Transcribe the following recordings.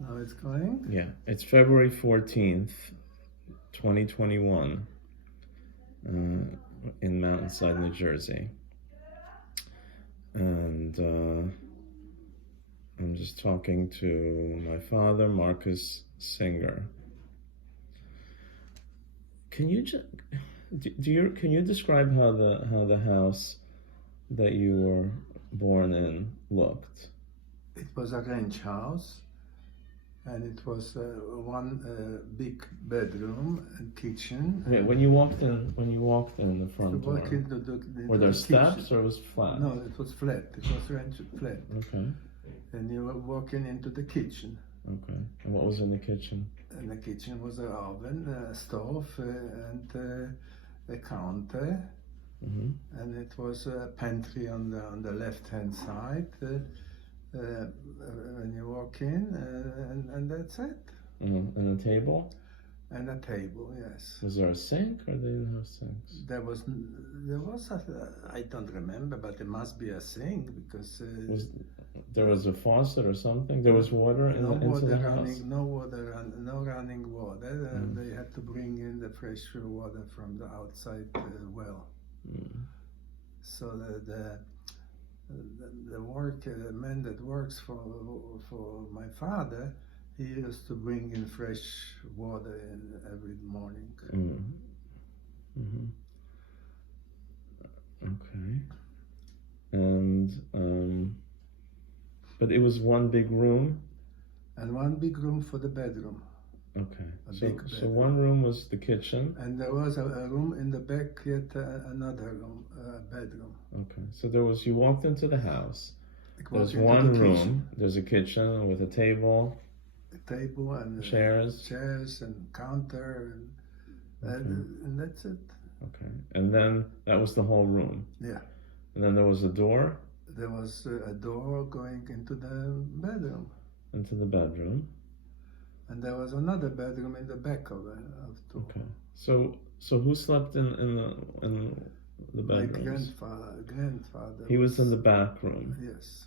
Now it's going? Yeah, it's February 14th, 2021, in Mountainside, New Jersey. And I'm just talking to my father, Marcus Singer. Can you can you describe how the house that you were born in looked? It was a ranch house, and it was one big bedroom and kitchen. Wait, when you walked in the front door, were there steps or it was flat? No, it was flat. It was ranch flat. Okay. And you were walking into the kitchen. Okay. And what was in the kitchen? In the kitchen was an oven, a stove, and a counter. Mm-hmm. And it was a pantry on the left-hand side. When you walk in, and that's it. Mm-hmm. And a table? And a table, yes. Was there a sink, or they didn't have sinks? There was I don't remember, but there must be a sink, because there was a faucet or something? There was water into the house? No running water. They had to bring in the fresh water from the outside well. So the man that works for my father, he used to bring in fresh water every morning. Mm-hmm. Okay. And but it was one big room? And one big room for the bedroom. Okay. So one room was the kitchen. And there was a room in the back, yet another room, bedroom. Okay. So you walked into the house. There's one room. There's a kitchen with a table. A table and chairs and counter, and that's it. Okay. And then that was the whole room. Yeah. And then there was a door. There was a door going into the bedroom. Into the bedroom. And there was another bedroom in the back of two. Okay. So who slept in the bedrooms? My grandfather. He was in the back room. Yes.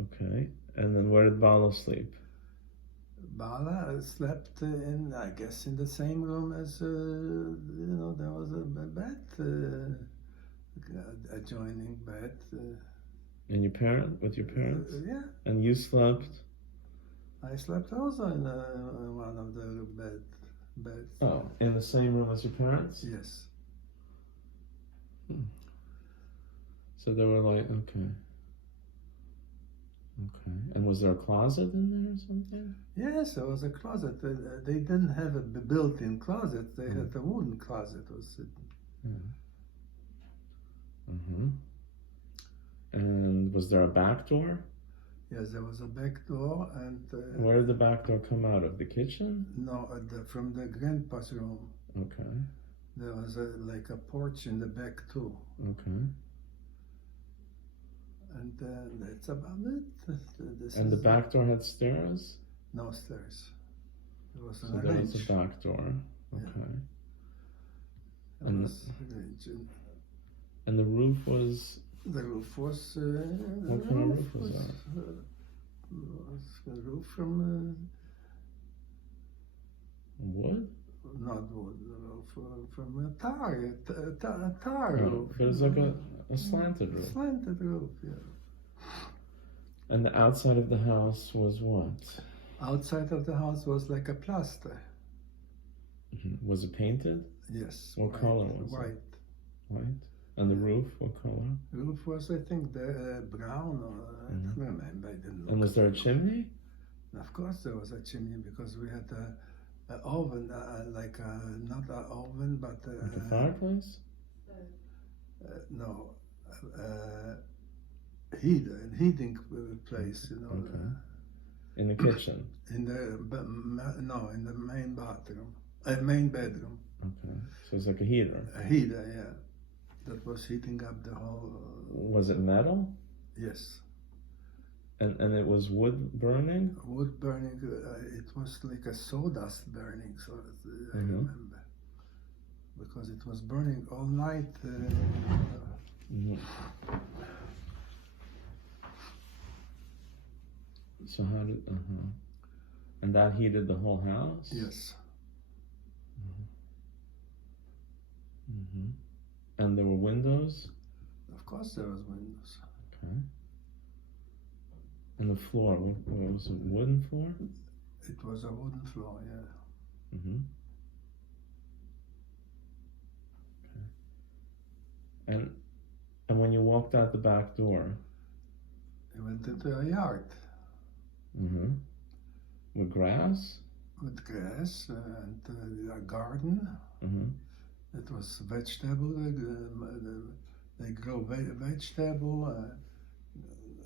Okay. And then where did Bala sleep? Bala slept in the same room as there was a bed, adjoining bed. And with your parents? Yeah. And you slept? I slept also in one of the beds. Oh, in the same room as your parents? Yes. So they were like, okay. And was there a closet in there or something? Yes, there was a closet. They didn't have a built-in closet. They had a wooden closet. And was there a back door? Yes, there was a back door. And where did the back door come out of? The kitchen? No, from the grandpa's room. Okay. There was like a porch in the back too. Okay. And that's about it. And the back door had stairs? No stairs. There was there was a back door. Okay. Yeah. And the roof was? The roof was... what kind of roof was that? A roof from... wood? Not wood, from a tar roof. But it's like a slanted roof. Slanted roof, yeah. And the outside of the house was what? Outside of the house was like a plaster. Was it painted? Yes. What color was it? White. And the roof, what color? The roof was, I think, brown, or I don't remember. I didn't look. And was there a chimney? Of course there was a chimney, because we had an oven, not an oven, but... like a fireplace? No. Heating place, Okay. In the kitchen? In the main bathroom. Main bedroom. Okay. So it's like a heater? A heater, yeah. That was heating up the whole... Was it metal? Yes. And it was wood burning? Wood burning, it was like a sawdust burning, so I remember. Because it was burning all night. So how did... And that heated the whole house? Yes. Mm-hmm. And there were windows? Of course there was windows. Okay. And the floor, what was it, wooden floor? It was a wooden floor, yeah. Mm-hmm. Okay. And when you walked out the back door? We went into a yard. Mm-hmm. With grass? With grass and a garden. Mm-hmm. It was vegetable. They grow vegetable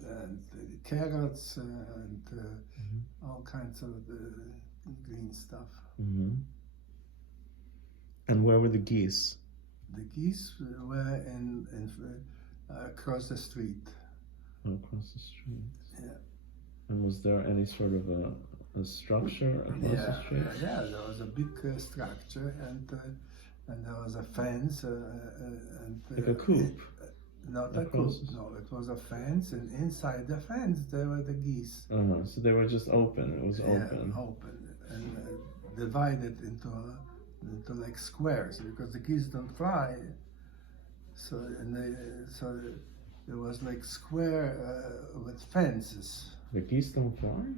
and carrots and all kinds of green stuff. Mm-hmm. And where were the geese? The geese were in across the street. Oh, across the street. Yeah. And was there any sort of a structure across the street? Yeah, there was a big structure and there was a fence and like a coop. Not a coop. No, it was a fence, and inside the fence there were the geese. So they were just open. It was open. Yeah, open and divided into like squares because the geese don't fly. So it was like square with fences. The geese don't fly?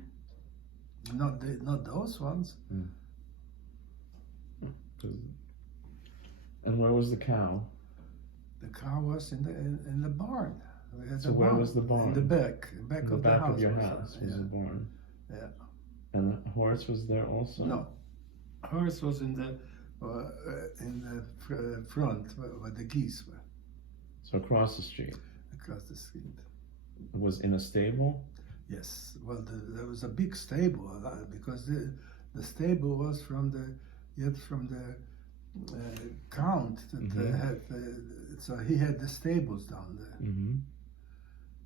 Not those ones. And where was the cow? The cow was in the barn. So where was the barn? In the back in of the the back house. of your house was the barn. Yeah. And the horse was there also? No, horse was in the front where the geese were. So across the street. Across the street. It was in a stable? Yes. Well, there was a big stable because the stable was from the count that had. So he had the stables down there. Mm-hmm.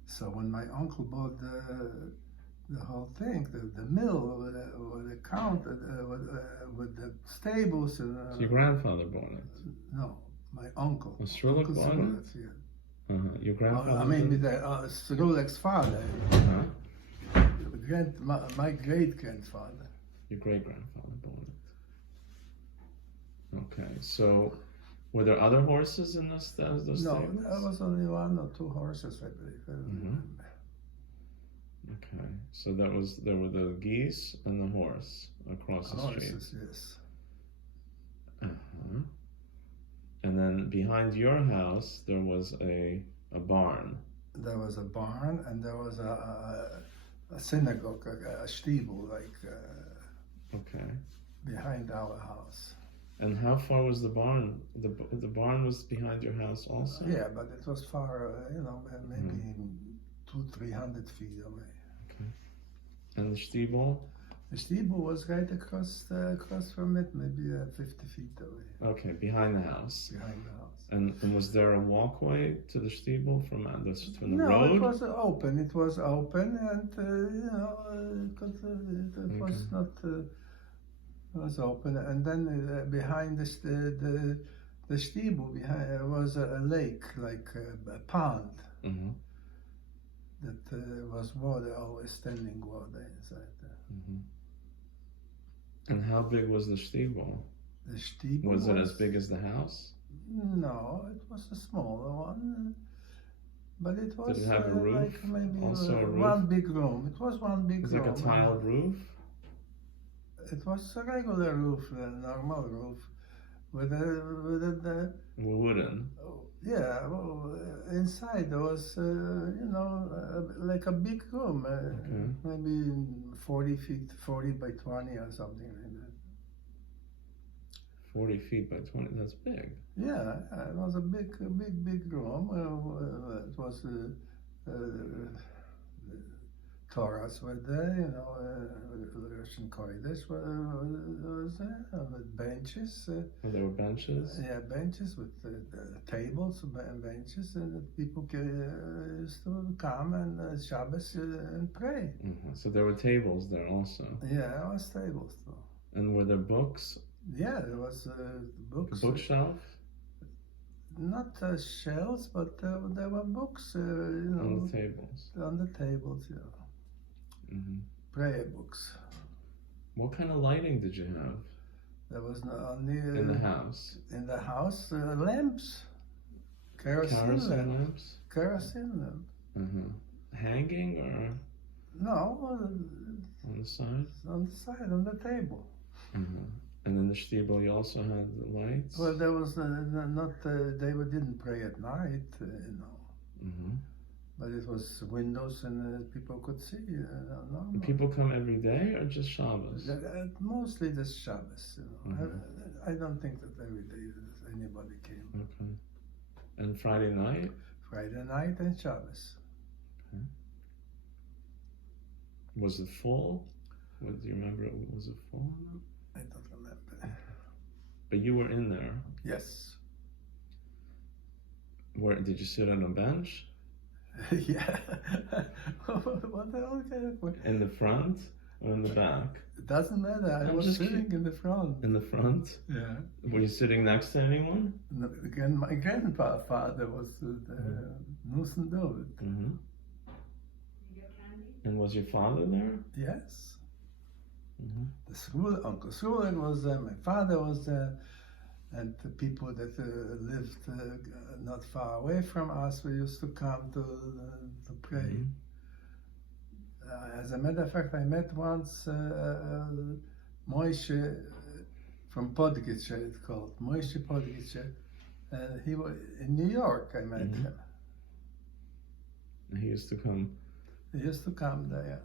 So when my uncle bought the whole thing, the mill with the count with the stables. So your grandfather bought it? No, my uncle. Strulek bought it? Yeah. Your grandfather? I mean, Strulek's father. My great grandfather. Your great grandfather bought it. Okay, so were there other horses in those stables? No, there was only one or two horses, I believe. Okay, so there were the geese and the horse across the street. Horses, yes. And then behind your house there was a barn. There was a barn and there was a synagogue, a stiebel, like behind our house. And how far was the barn? The barn was behind your house also? Yeah, but it was far, maybe 200-300 feet away. Okay. And the stiebel? The stiebel was right across from it, maybe 50 feet away. Okay, behind the house. Behind the house. And was there a walkway to the stiebel from the no, road? No, it was open. It was open, and it was not. It was open, and then behind the stiebel was a lake, like a pond. Mm-hmm. That was water, always standing water inside there. Mm-hmm. And how big was the stiebel? The stiebel was it as big as the house? No, it was a smaller one, but it was. Did it have a roof? Like maybe also a roof? One big room. It was one big room. Like a tiled roof? It was a regular roof, a normal roof, with a wooden. Yeah, well, inside there was, like a big room, maybe 40 by 20 or something like that. 40 feet by 20, that's big. Yeah, it was a big room. It was Torahs were there, Russian Kodesh was there, with benches. There were benches? Yeah, benches with tables and benches, and people used to come and Shabbos and pray. Mm-hmm. So there were tables there also? Yeah, there was tables too. And were there books? Yeah, there was books. A bookshelf? Not shelves, but there were books, on the tables? On the tables, yeah. Mm-hmm. Prayer books. What kind of lighting did you have There was only in the house? in the house lamps, kerosene lamps. Kerosene lamp. Hanging or No, on the side? on the side, on the table. And in the shtibel you also had the lights? Well, there was not, they didn't pray at night, you know. But it was windows and people could see. Do people come every day or just Shabbos? Mostly just Shabbos, you know. I don't think that every day anybody came. Okay. And Friday night? Friday night and Shabbos. Okay. Was it full? Do you remember? Was it full? I don't remember. But you were in there? Yes. Where did you sit on a bench? Yeah. What the hell kind of... In the front or in the back? It doesn't matter. I was sitting in the front. In the front? Yeah. Were you sitting next to anyone? No, again, my grandfather was Nusen David. And was your father there? Yes. The school, Uncle Sulen was there, my father was there, and the people that lived not far away from us, we used to come to pray. As a matter of fact, I met once Moishe from Podgice, it's called, Moishe Podgice, and he was in New York, I met him. And he used to come? He used to come there, yeah.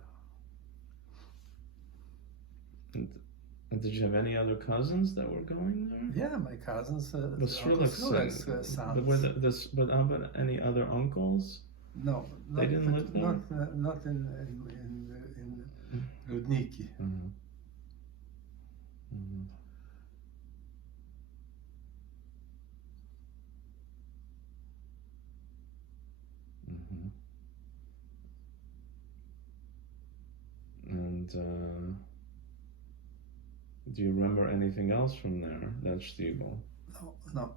And did you have any other cousins that were going there? Yeah, my cousins. The Skrillex sons. But any other uncles? No, they didn't live there. Not in Rudniki. And do you remember anything else from there, that shtibel? No.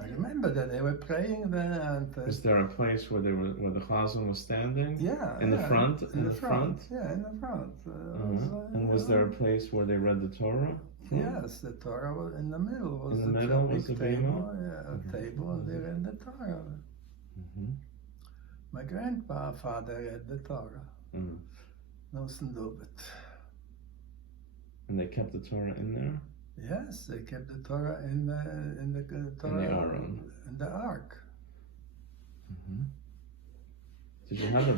I remember that they were praying there, and was there a place where the chazan was standing? Yeah, in the front. In the front. Yeah, in the front. And was there a place where they read the Torah? Yes, the Torah was in the middle. Was in the middle was the table. Yeah, a table, and they read the Torah. My grandfather read the Torah. Nusen David. And they kept the Torah in there? Yes, they kept the Torah in the Torah, in the Aron. In the Ark. Did you have a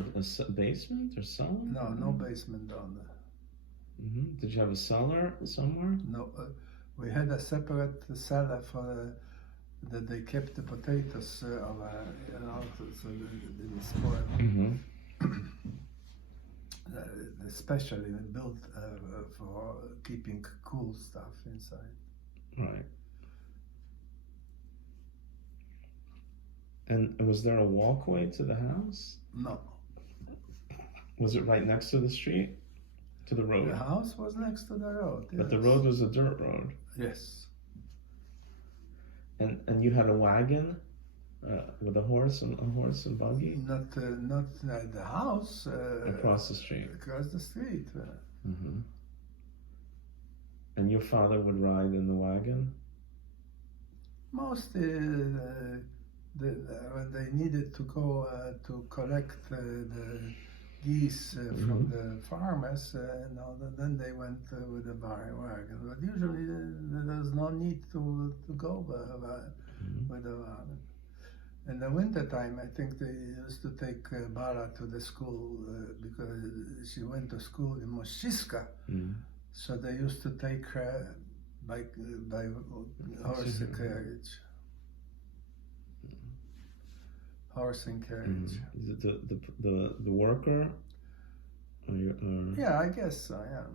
basement or cellar? No basement down there. Did you have a cellar somewhere? No, we had a separate cellar for that they kept the potatoes so they didn't spoil. Especially built for keeping cool stuff inside. Right. And was there a walkway to the house? No. Was it right next to the street? To the road? The house was next to the road, yes. But the road was a dirt road? Yes. And you had a wagon? With a horse and buggy? Not at the house. Across the street. Across the street. And your father would ride in the wagon? Mostly, when they needed to go to collect the geese from the farmers, then they went with the wagon. But usually, there's no need to go with the wagon. In the winter time, I think they used to take Bala to the school because she went to school in Moshiska. So they used to take her by horse and carriage. Horse and carriage. The worker? Yeah, I guess so, yeah.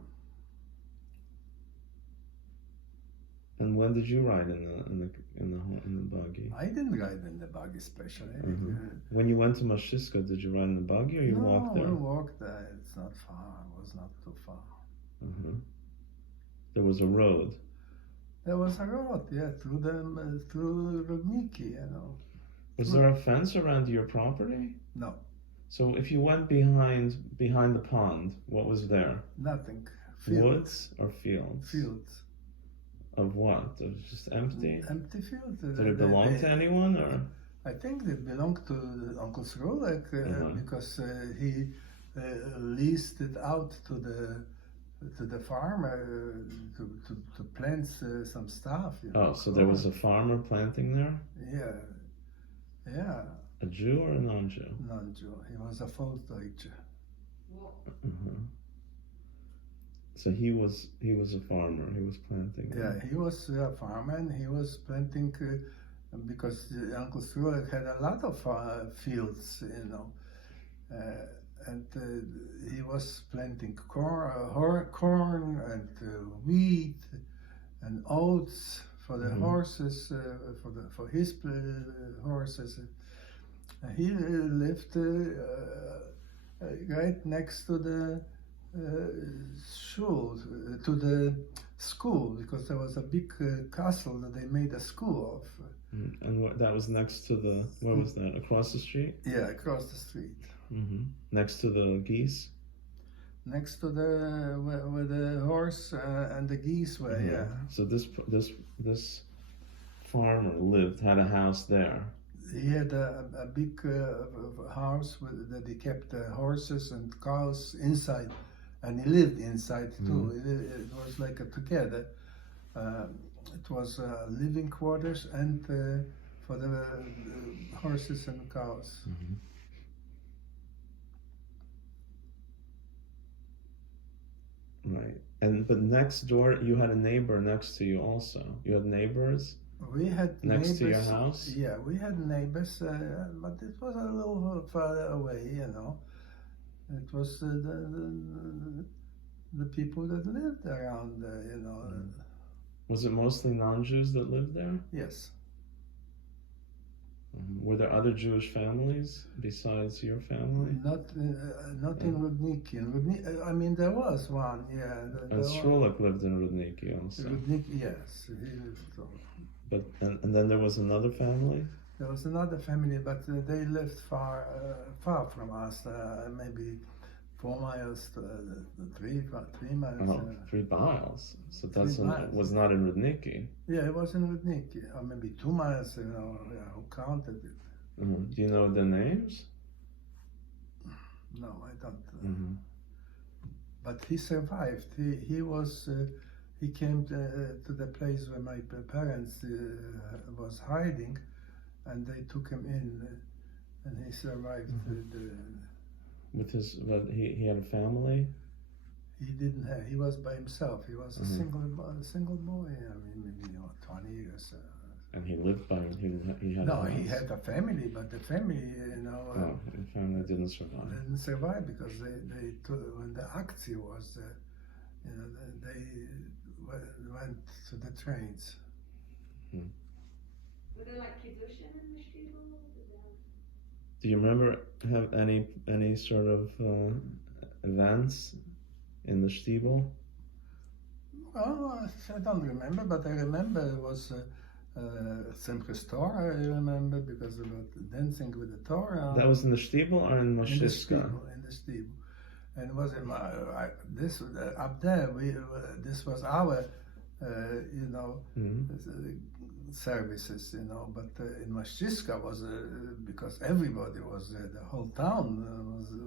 And when did you ride in the buggy? I didn't ride in the buggy especially. When you went to Mashiska, did you ride in the buggy or you walked there? No, we walked there. It's not far. It was not too far. There was a road. There was a road, yeah, through Rudniki, Was there a fence around your property? No. So if you went behind the pond, what was there? Nothing. Woods or fields? Fields. Of what? Of just empty? Empty fields. Did it belong to anyone, or? I think it belonged to Uncle Srolek because he leased it out to the farmer to plant some stuff. You know, oh, so there was a farmer planting there? Yeah, yeah. A Jew or a non-Jew? Non-Jew. He was a Volksdeutsche. So he was a farmer. He was planting. Yeah, he was a farmer, and he was planting because Uncle Srolek had a lot of fields, you know, and he was planting corn and wheat and oats for the horses, for his horses. He lived right next to the to the school, because there was a big castle that they made a school of. And that was next to the, where was that? Across the street? Yeah, across the street. Next to the geese? Next to the where the horse and the geese were. Yeah. So this farmer had a house there. He had a big house that he kept horses and cows inside, and he lived inside too. It was like together. It was living quarters and for the horses and cows. Right. But next door, you had a neighbor next to you also. You had neighbors? We had next neighbors, to your house? Yeah, we had neighbors, but it was a little farther away, you know. It was the people that lived around, you know. Was it mostly non-Jews that lived there? Yes. Were there other Jewish families besides your family? Not in Rudniki. I mean, there was one, yeah. And Srolek lived in Rudniki also. Rudniki, yes. He lived. But and then there was another family? There was another family, but they lived far from us, maybe 4 miles to 3 miles. Oh, 3 miles. So that was not in Rudniki. Yeah, it was in Rudniki, or maybe 2 miles. You know, who counted it? Do you know their names? No, I don't. But he survived. He came to the place where my parents was hiding, and they took him in, and he survived. But he had a family? He didn't have. He was by himself. He was a single boy. I mean, maybe 20 years. And he lived by he had. No, he had a family, but the family, you know. The family didn't survive. Didn't survive because they when the Aktie was, you know, they went to the trains. Were there like Kiddushin in the shtetl? Do you remember have any sort of events in the shtetl? Well, I don't remember, but I remember it was Simchas Torah. I remember because about dancing with the Torah. That was in the shtetl or in Mashishka? In the shtetl. And it was in this up there. This was our, you know, services, you know. But in Mashishka was because everybody was there. The whole town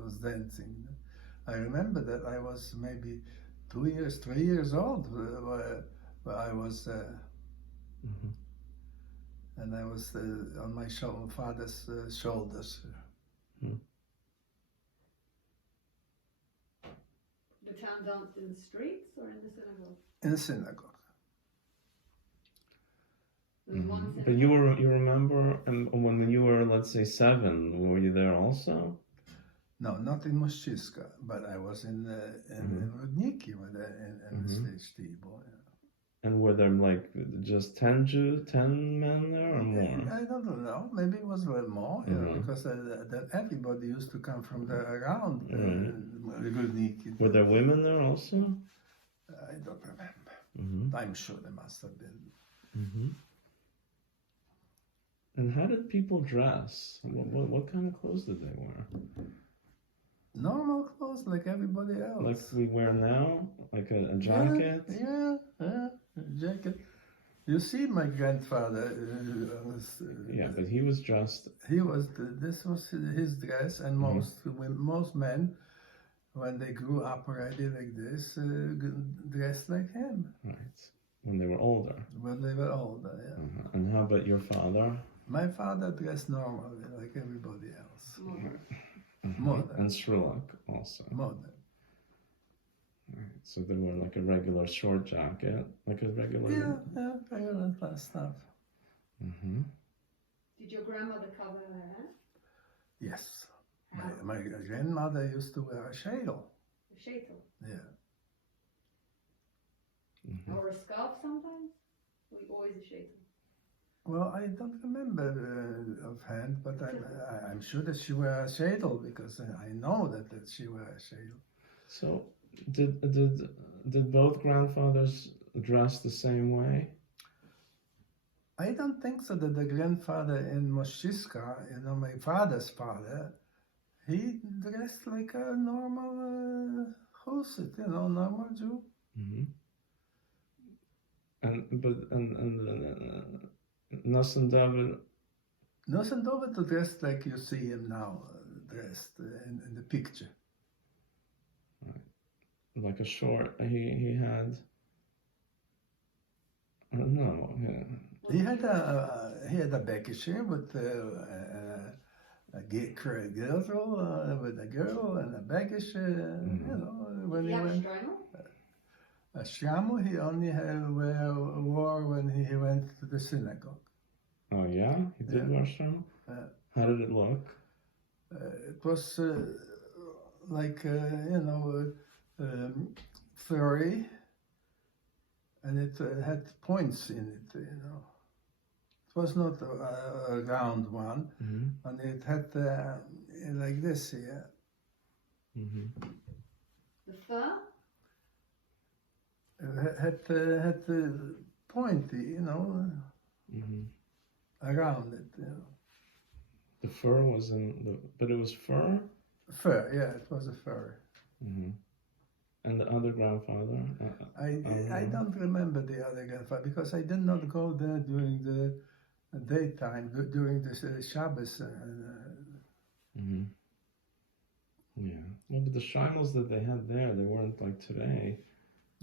was dancing. I remember that I was maybe 3 years old where I was, and I was on my father's shoulders. The town danced in the streets or in the synagogue? In the synagogue. But you remember when you were, let's say, 7, were you there also? No, not in Moshchiska, but I was in Rudniki, in the shtetl. And were there like just 10 men there or more? I don't know. Maybe it was a little more, because everybody used to come from around Rudniki. Were there women there also? I don't remember. I'm sure there must have been. And how did people dress? What kind of clothes did they wear? Normal clothes like everybody else. Like we wear now? Like a jacket? Yeah, a jacket. You see, my grandfather Yeah, but he was dressed. he was this was his dress, and most men, when they grew up already like this, dressed like him. Right. When they were older. When they were older, yeah. And how about your father? My father dressed normally like everybody else. Modern. Modern. And Srulak also. Modern. Right. So they wore like a regular short jacket, like a regular. Yeah, regular stuff. Mm-hmm. Did your grandmother cover her hair? Yes. How? My grandmother used to wear a shadel. A shaitel? Yeah. Mm-hmm. Or a scarf sometimes? Or always a shaitel? Well, I don't remember offhand, but I'm sure that she wear a shadel because I know that she wear a shadel. So did both grandfathers dress the same way? I don't think so that the grandfather in Moschiska, my father's father, he dressed like a normal Husit, normal Jew. Mm-hmm. Nassim David. Nosson David dressed like you see him now, dressed in the picture. Like a short, he had. I don't know. Yeah. He had a Bekisher with a girdle with a girl and a Bekisher, when Did he he have a went. shtreimel? A shramu he only wore when he went to the synagogue. Oh yeah, he did wear shram. How did it look? It was like furry, and it had points in it. It was not a round one, Mm-hmm. and it had like this here. Mm-hmm. The fur? It had pointy, Mm-hmm. around it. The fur was but it was fur. Fur, yeah, it was a fur. Mm-hmm. And the other grandfather? I don't remember the other grandfather because I did not go there during the daytime, during the Shabbos. Mm-hmm. Yeah. Well, but the shamals that they had there, they weren't like today.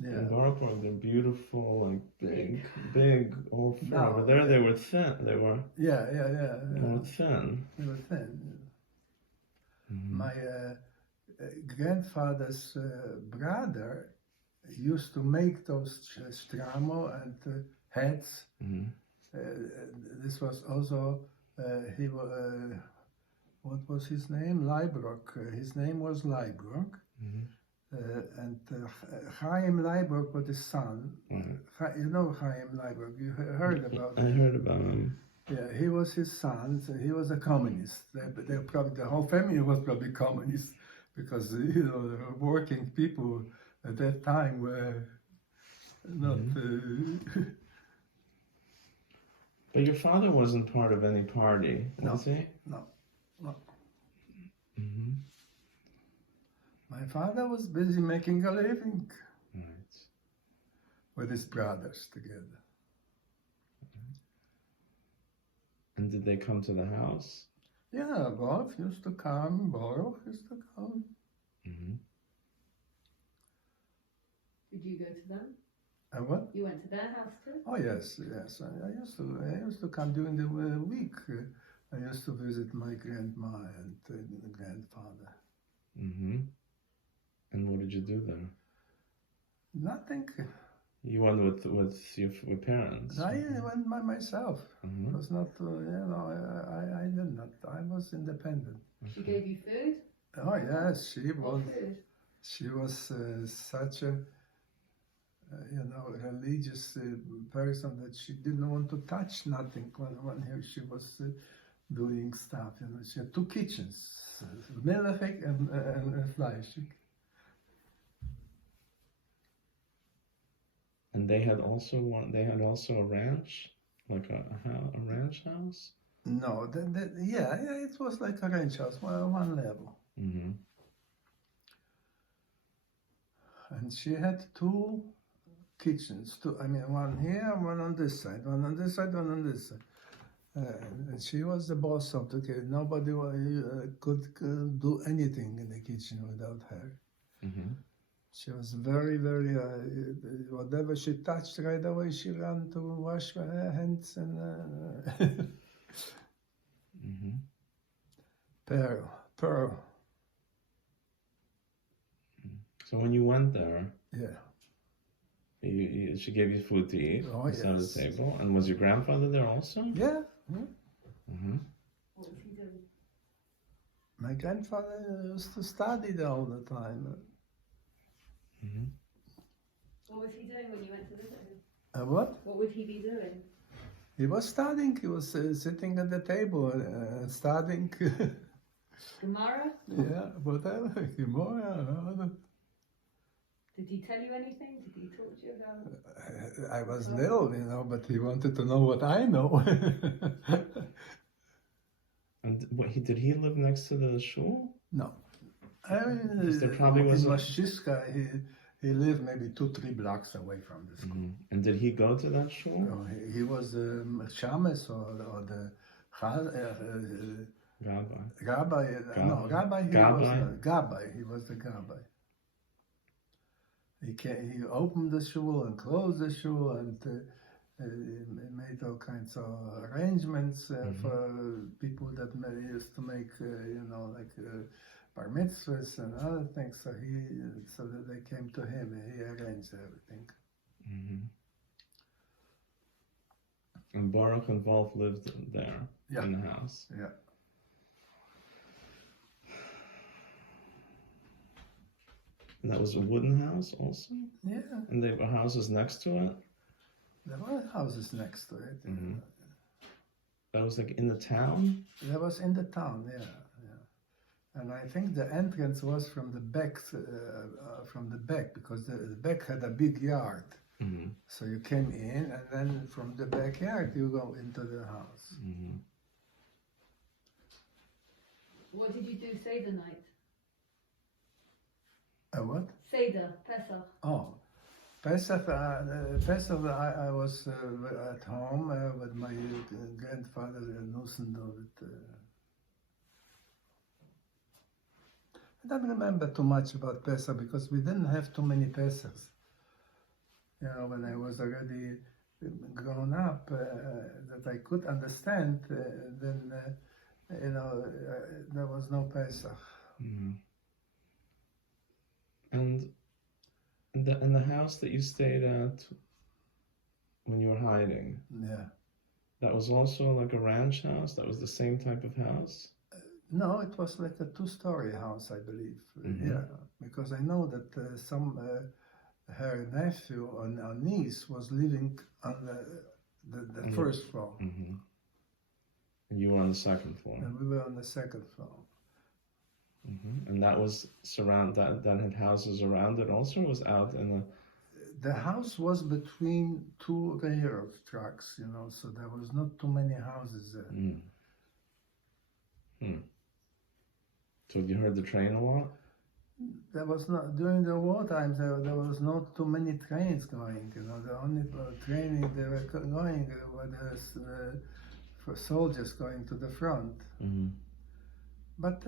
Yeah. In Borough, they're beautiful, like big, all fur. No, Over there, they were thin. They were Yeah. more thin. They were thin. Mm-hmm. My grandfather's brother used to make those stramo and hats. Mm-hmm. This was also what was his name? Leibrock. His name was Leibrock. Mm-hmm. And Chaim Leibrock was his son. Right. You know Chaim Leibrock. You heard about I him. heard about him. Yeah, he was his son. So he was a communist. They probably, the whole family was probably communist because the working people at that time were not. But your father wasn't part of any party, was he? No. Mm-hmm. My father was busy making a living Right. with his brothers together. And did they come to the house? Yeah, Wolf used to come, Baruch used to come. Mm-hmm. Did you go to them? And what? You went to their house too? Oh yes. I used to come during the week. I used to visit my grandma and grandfather. Mm-hmm. And what did you do there? Nothing. You went with your parents? I went by myself. Mm-hmm. It was not, I did not. I was independent. She gave you food? Oh yes, she What was. food? She was such a, religious person that she didn't want to touch nothing when she was doing stuff. She had two kitchens, Melechik and Fleischik. And they had also a ranch, like a ranch house. No, it was like a ranch house, one level. Mm-hmm. And she had two kitchens. One here, one on this side, one on this side, one on this side. And she was the boss of the kitchen. Nobody could do anything in the kitchen without her. Mm-hmm. She was very, very, whatever she touched right away, she ran to wash her hands and Mm-hmm. Pearl. So when you went there, Yeah. she gave you food to eat. Oh, You sat at yes. the table. And was your grandfather there also? Yeah. Mm-hmm. What was he doing? My grandfather used to study there all the time. Mm-hmm. What was he doing when you went to visit him? What? What would he be doing? He was studying. He was sitting at the table studying. Gemara? Yeah, whatever. Gemara. Did he tell you anything? Did he talk to you about? I was little, but he wanted to know what I know. And did he live next to the shul? No. Because there probably in was Mashishka, he lived maybe 2-3 blocks away from the school. Mm-hmm. And did he go to that shul? No, he was Shames or the Rabbi. Rabbi. Gabbai. He was the Gabbai. He opened the shul and closed the shul and made all kinds of arrangements for people that used to make, bar mitzvahs and other things. So that they came to him. He arranged everything. Mm-hmm. And Baruch and Wolf lived there in the house. Yeah. And that was a wooden house also? Yeah. And there were houses next to it? There were houses next to it. Mm-hmm. That was like in the town? That was in the town, yeah. And I think the entrance was from the back, because the back had a big yard. Mm-hmm. So you came in, and then from the backyard you go into the house. Mm-hmm. What did you do Seder night? What? Seder, Pesach. Oh, Pesach. I was at home with my grandfather Nusendorf. I don't remember too much about Pesach because we didn't have too many Pesachs. When I was already grown up, that I could understand, then there was no Pesach. Mm-hmm. And the house that you stayed at when you were hiding, Yeah. that was also like a ranch house? That was the same type of house? No, it was like a 2-story house, I believe. Mm-hmm. Yeah, because I know that her nephew or niece was living on the first floor. Mm-hmm. And you were on the second floor? And we were on the second floor. Mm-hmm. And that was that had houses around it also, or was out in the... The house was between 2 railroad tracks, so there was not too many houses there. Mm. Hmm. So you heard the train a lot? There was not, during the war times, there was not too many trains going, the only train they were going was for soldiers going to the front. Mm-hmm. But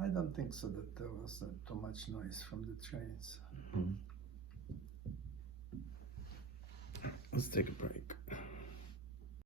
I don't think so that there was too much noise from the trains. Mm-hmm. Let's take a break.